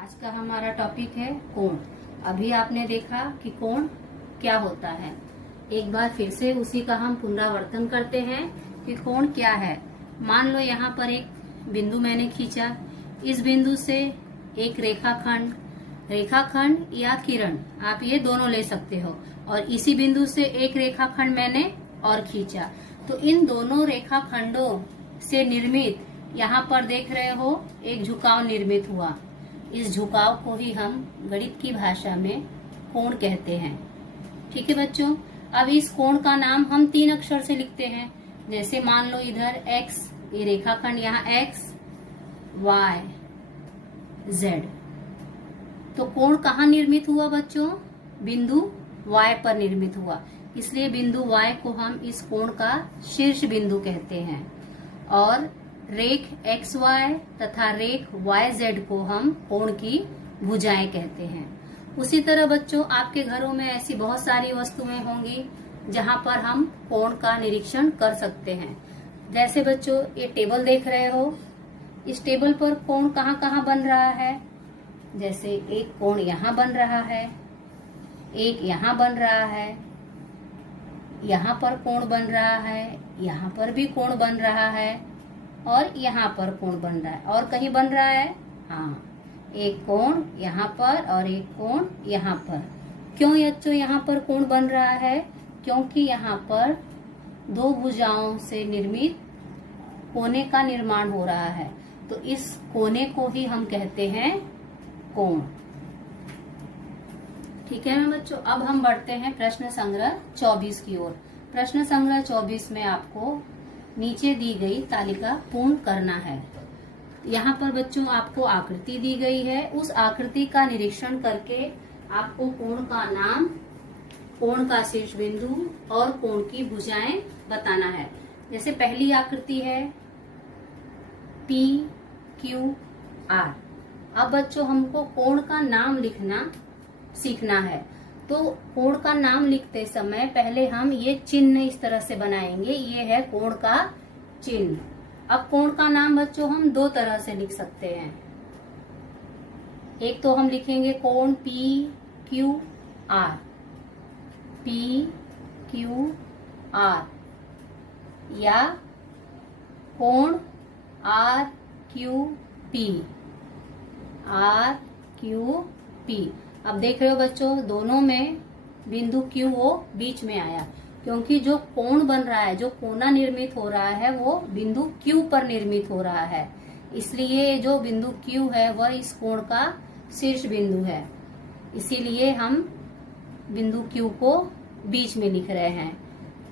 आज का हमारा टॉपिक है कोण। अभी आपने देखा कि कोण क्या होता है। एक बार फिर से उसी का हम पुनरावर्तन करते हैं कि कोण क्या है। मान लो यहाँ पर एक बिंदु मैंने खींचा, इस बिंदु से एक रेखाखंड या किरण, आप ये दोनों ले सकते हो, और इसी बिंदु से एक रेखाखंड मैंने और खींचा, तो इन दोनों रेखाखंडों से निर्मित यहाँ पर देख रहे हो एक झुकाव निर्मित हुआ। इस झुकाव को ही हम गणित की भाषा में कोण कहते हैं। ठीक है बच्चों, अब इस कोण का नाम हम 3 अक्षर से लिखते हैं। जैसे मान लो इधर x, ये रेखाखंड यहाँ x, y, z, तो कोण कहाँ निर्मित हुआ बच्चों? बिंदु y पर निर्मित हुआ, इसलिए बिंदु y को हम इस कोण का शीर्ष बिंदु कहते हैं। और रेख XY तथा रेख YZ को हम कोण की भुजाएं कहते हैं। उसी तरह बच्चों आपके घरों में ऐसी बहुत सारी वस्तुएं होंगी जहां पर हम कोण का निरीक्षण कर सकते हैं। जैसे बच्चों ये टेबल देख रहे हो, इस टेबल पर कोण कहाँ कहाँ बन रहा है। जैसे एक कोण यहाँ बन रहा है, एक यहाँ बन रहा है, यहाँ पर कोण बन रहा है, यहाँ पर भी कोण बन रहा है, और यहाँ पर कोण बन रहा है। और कहीं बन रहा है, हाँ, एक कोण यहाँ पर और एक कोण यहाँ पर। क्यों बच्चों यहाँ पर कोण बन रहा है? क्योंकि यहाँ पर 2 भुजाओं से निर्मित कोने का निर्माण हो रहा है, तो इस कोने को ही हम कहते हैं कोण। ठीक है बच्चों, अब हम बढ़ते हैं प्रश्न संग्रह 24 की ओर। प्रश्न संग्रह 24 में आपको नीचे दी गई तालिका पूर्ण करना है। यहाँ पर बच्चों आपको आकृति दी गई है, उस आकृति का निरीक्षण करके आपको कोण का नाम, कोण का शीर्ष बिंदु और कोण की भुजाएं बताना है। जैसे पहली आकृति है PQR। अब बच्चों हमको कोण का नाम लिखना सीखना है, तो कोण का नाम लिखते समय पहले हम ये चिन्ह इस तरह से बनाएंगे। ये है कोण का चिन्ह। अब कोण का नाम बच्चों हम 2 तरह से लिख सकते हैं। एक तो हम लिखेंगे कोण PQR, PQR, या कोण RQP, RQP। अब देख रहे हो बच्चों दोनों में बिंदु Q वो बीच में आया, क्योंकि जो कोण बन रहा है, जो कोना निर्मित हो रहा है, वो बिंदु Q पर निर्मित हो रहा है। इसलिए जो बिंदु Q है वह इस कोण का शीर्ष बिंदु है, इसीलिए हम बिंदु Q को बीच में लिख रहे हैं।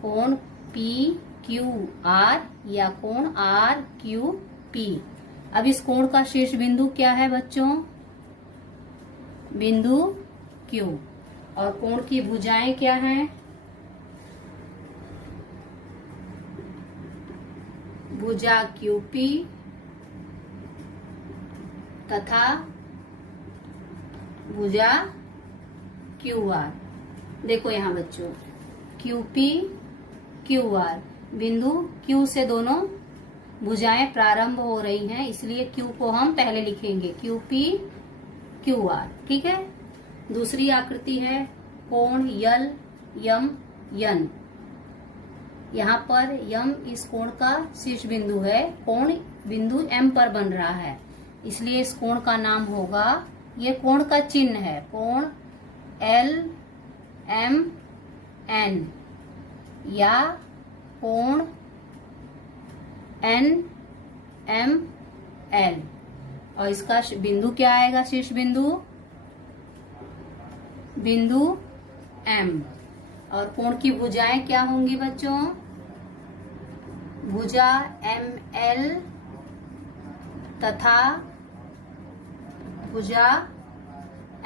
कोण PQR या कोण RQP। अब इस कोण का शीर्ष बिंदु क्या है बच्चों? बिंदु Q। और कोण की भुजाएं क्या हैं? भुजा QP तथा भुजा QR। देखो यहाँ बच्चों QP QR, बिंदु Q से दोनों भुजाएं प्रारंभ हो रही हैं, इसलिए Q को हम पहले लिखेंगे QP QR। ठीक है। दूसरी आकृति है कोण YM। यहाँ पर यम इस कोण का शीर्ष बिंदु है, कोण बिंदु M पर बन रहा है, इसलिए इस कोण का नाम होगा, ये कोण का चिन्ह है, कोण LMN या कोण NML। और इसका बिंदु क्या आएगा? शीर्ष बिंदु M। और कोण की भुजाएं क्या होंगी बच्चों? भुजा ML तथा भुजा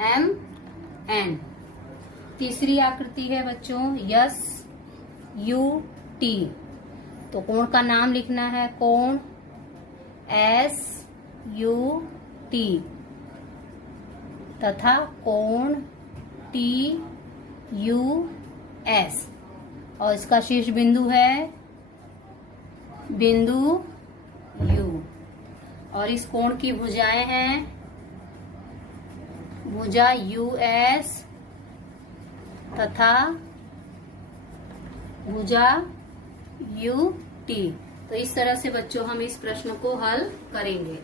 MN। तीसरी आकृति है बच्चों SUT। तो कोण का नाम लिखना है कोण SUT तथा कोण TUS। और इसका शीर्ष बिंदु है बिंदु U। और इस कोण की भुजाएं हैं भुजा US तथा भुजा UT। तो इस तरह से बच्चों हम इस प्रश्न को हल करेंगे।